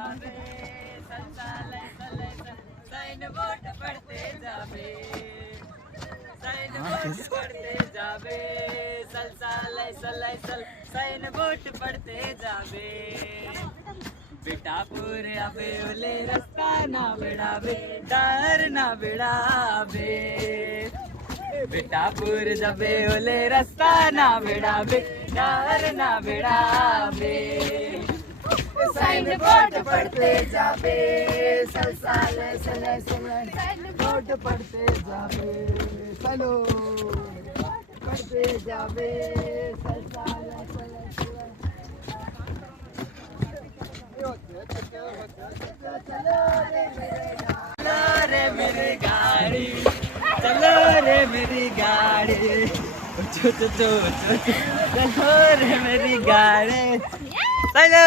जावे सलसालय सलय sign boat पढ़ते जावे साइन बोट पढ़ते जावे सलसालय सलय सल साइन बोट पढ़ते जावे बेटापुर आवे ओले रास्ता ना बिड़ावे डर ना बिड़ावे बेटापुर जावे ओले रास्ता ना बिड़ावे डर ना बिड़ावे साइन बोट पढ़ते जावे सलसालय सलय सलय साइन बोट पढ़ते जावे चलो पढ़ते जावे सलसालय सलय सलय चलो रे मेरी गाड़ी चलो रे मेरी गाड़ी चलो रे मेरी गाड़ी चलो